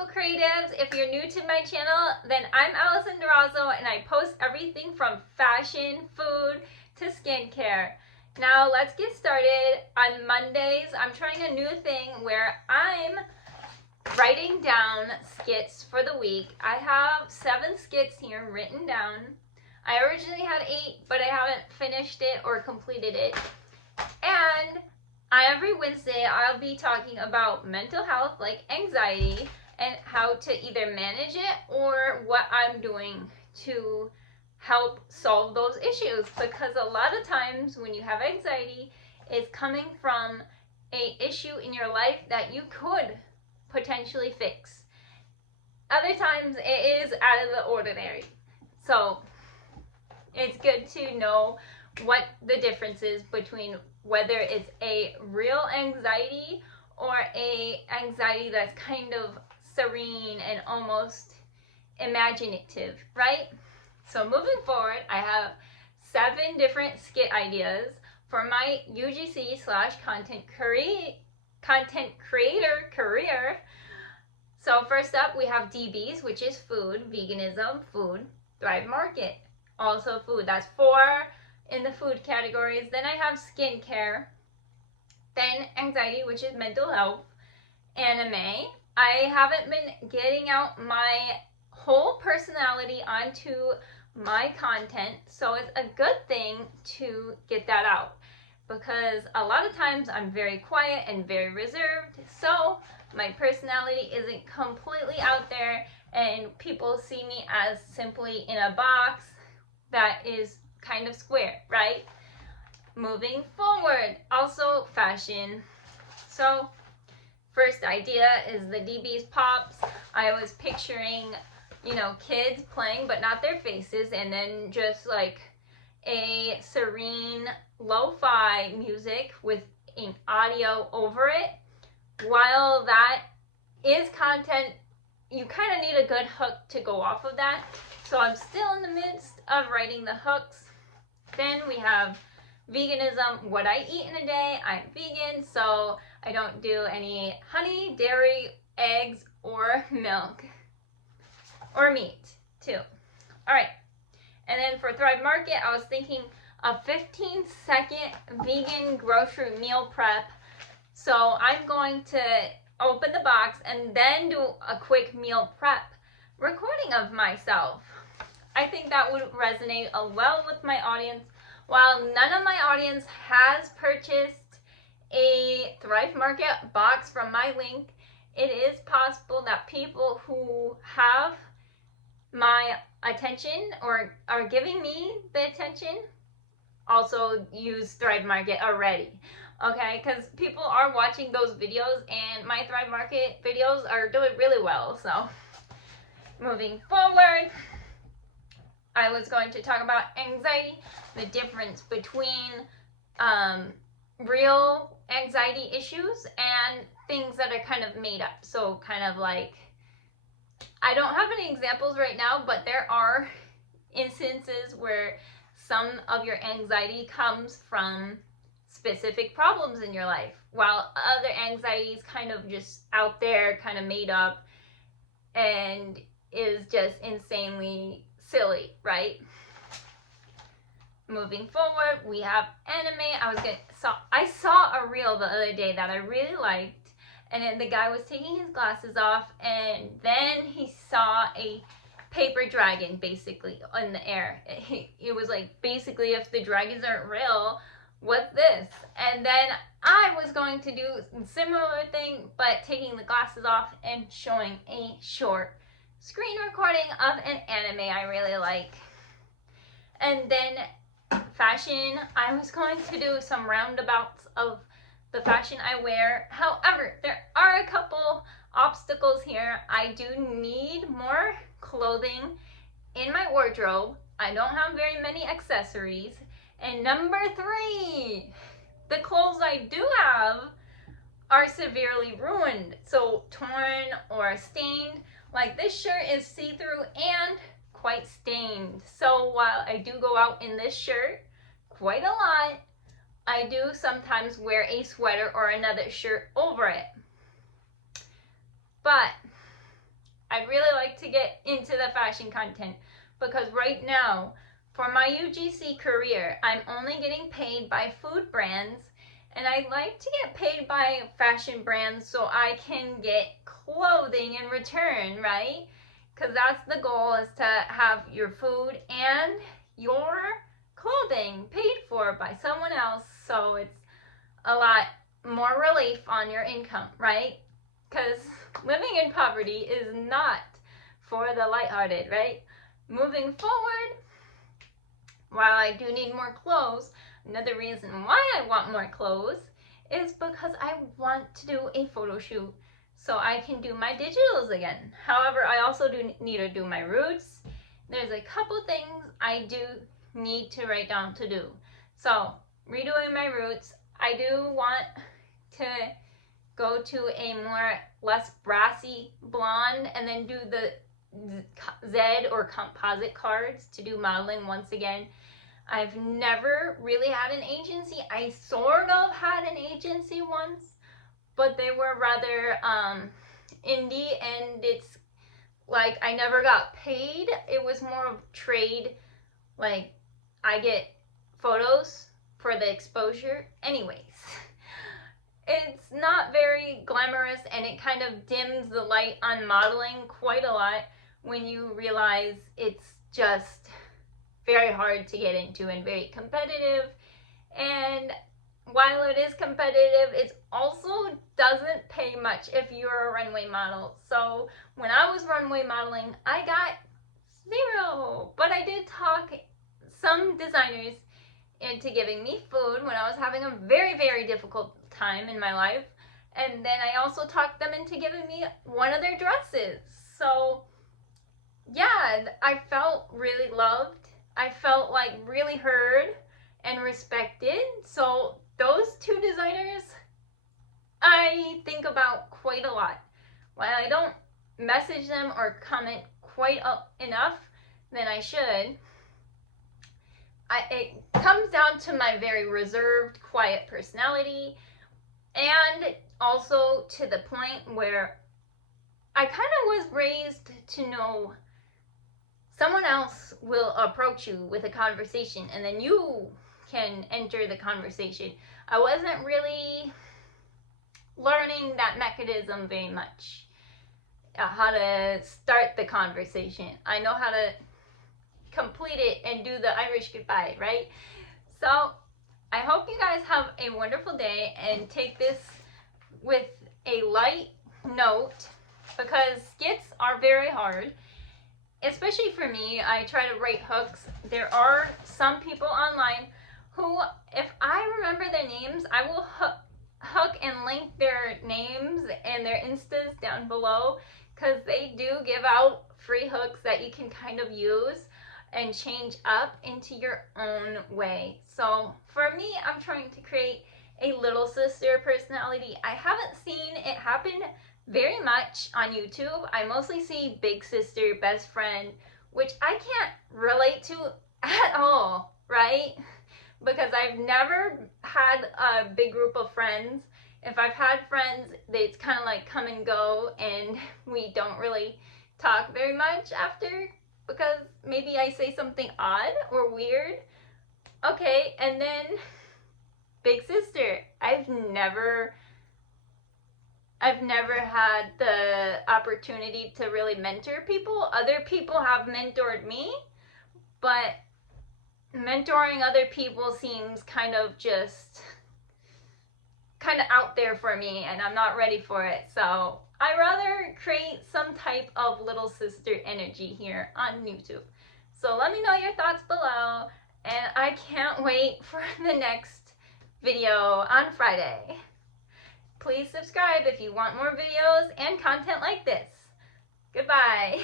beautiful creatives. If you're new to my channel, then I'm Alison Durazo and I post everything from fashion, food, to skincare. Now let's get started. On Mondays, I'm trying a new thing where I'm writing down skits for the week. I have 7 skits here written down. I originally had 8, but I haven't finished it or completed it. And every Wednesday, I'll be talking about mental health, like anxiety, and how to either manage it or what I'm doing to help solve those issues. Because a lot of times when you have anxiety, it's coming from an issue in your life that you could potentially fix. Other times, it is out of the ordinary. So it's good to know what the difference is between whether it's a real anxiety or a anxiety that's kind of serene and almost imaginative, right? So moving forward, I have 7 different skit ideas for my UGC/content creator career. So first up, we have DBs, which is food, veganism, food, Thrive Market, also food. That's 4 in the food categories. Then I have skincare, then anxiety, which is mental health, anime. I haven't been getting out my whole personality onto my content, so it's a good thing to get that out because a lot of times I'm very quiet and very reserved, so my personality isn't completely out there and people see me as simply in a box that is kind of square, right? Moving forward, also fashion. So first idea is the DB's Pops. I was picturing, kids playing but not their faces, and then just like a serene lo-fi music with an audio over it. While that is content, you kind of need a good hook to go off of that. So I'm still in the midst of writing the hooks. Then we have veganism, what I eat in a day. I'm vegan, so I don't do any honey, dairy, eggs, or milk. Or meat, too. Alright, and then for Thrive Market, I was thinking a 15-second vegan grocery meal prep. So I'm going to open the box and then do a quick meal prep recording of myself. I think that would resonate well with my audience. While none of my audience has purchased a Thrive Market box from my link, it is possible that people who have my attention or are giving me the attention also use Thrive Market already. Okay, because people are watching those videos and my Thrive Market videos are doing really well. So moving forward, I was going to talk about anxiety, the difference between real anxiety issues and things that are kind of made up. So kind of like, I don't have any examples right now, but there are instances where some of your anxiety comes from specific problems in your life, while other anxieties kind of just out there, kind of made up, and is just insanely silly, right? Moving forward, we have anime. I saw a reel the other day that I really liked, and then the guy was taking his glasses off, and then he saw a paper dragon basically in the air. It was like, basically, if the dragons aren't real, what's this? And then I was going to do a similar thing, but taking the glasses off and showing a short screen recording of an anime I really like. And then fashion, I was going to do some roundabouts of the fashion I wear. However, there are a couple obstacles here. I do need more clothing in my wardrobe. I don't have very many accessories. And number 3, the clothes I do have are severely ruined. So torn or stained. Like this shirt is see-through and quite stained. So while I do go out in this shirt quite a lot, I do sometimes wear a sweater or another shirt over it. But I'd really like to get into the fashion content, because right now, for my UGC career, I'm only getting paid by food brands, and I'd like to get paid by fashion brands so I can get clothing in return, right? Because that's the goal, is to have your food and your clothing paid for by someone else, so it's a lot more relief on your income, right? Because living in poverty is not for the lighthearted, right? Moving forward, while I do need more clothes, another reason why I want more clothes is because I want to do a photo shoot so I can do my digitals again. However, I also do need to do my roots. There's a couple things I do need to write down to do. So, redoing my roots, I do want to go to a less brassy blonde, and then do the Z or composite cards to do modeling once again. I've never really had an agency. I sort of had an agency once, but they were rather indie, and it's like I never got paid. It was more of trade, like I get photos for the exposure. Anyways, it's not very glamorous, and it kind of dims the light on modeling quite a lot when you realize it's just very hard to get into and very competitive. And while it is competitive, it also doesn't pay much if you're a runway model. So when I was runway modeling, I got zero, but I did talk some designers into giving me food when I was having a very, very difficult time in my life. And then I also talked them into giving me one of their dresses. So yeah, I felt really loved. I felt like really heard and respected. So those two designers I think about quite a lot. While I don't message them or comment quite enough than I should, it comes down to my very reserved, quiet personality, and also to the point where I kind of was raised to know someone else will approach you with a conversation, and then you can enter the conversation. I wasn't really learning that mechanism very much, how to start the conversation. I know how to complete it and do the Irish goodbye, right? So I hope you guys have a wonderful day and take this with a light note, because skits are very hard, especially for me. I try to write hooks. There are some people online who, if I remember their names, I will hook and link their names and their instas down below, because they do give out free hooks that you can kind of use and change up into your own way. So for me, I'm trying to create a little sister personality. I haven't seen it happen very much on YouTube. I mostly see big sister, best friend, which I can't relate to at all, right? Because I've never had a big group of friends. If I've had friends, it's kind of like come and go, and we don't really talk very much after, because maybe I say something odd or weird. Okay, and then big sister. I've never had the opportunity to really mentor people. Other people have mentored me, but mentoring other people seems kind of out there for me, and I'm not ready for it. So I rather create some type of little sister energy here on YouTube. So let me know your thoughts below, and I can't wait for the next video on Friday. Please subscribe if you want more videos and content like this. Goodbye.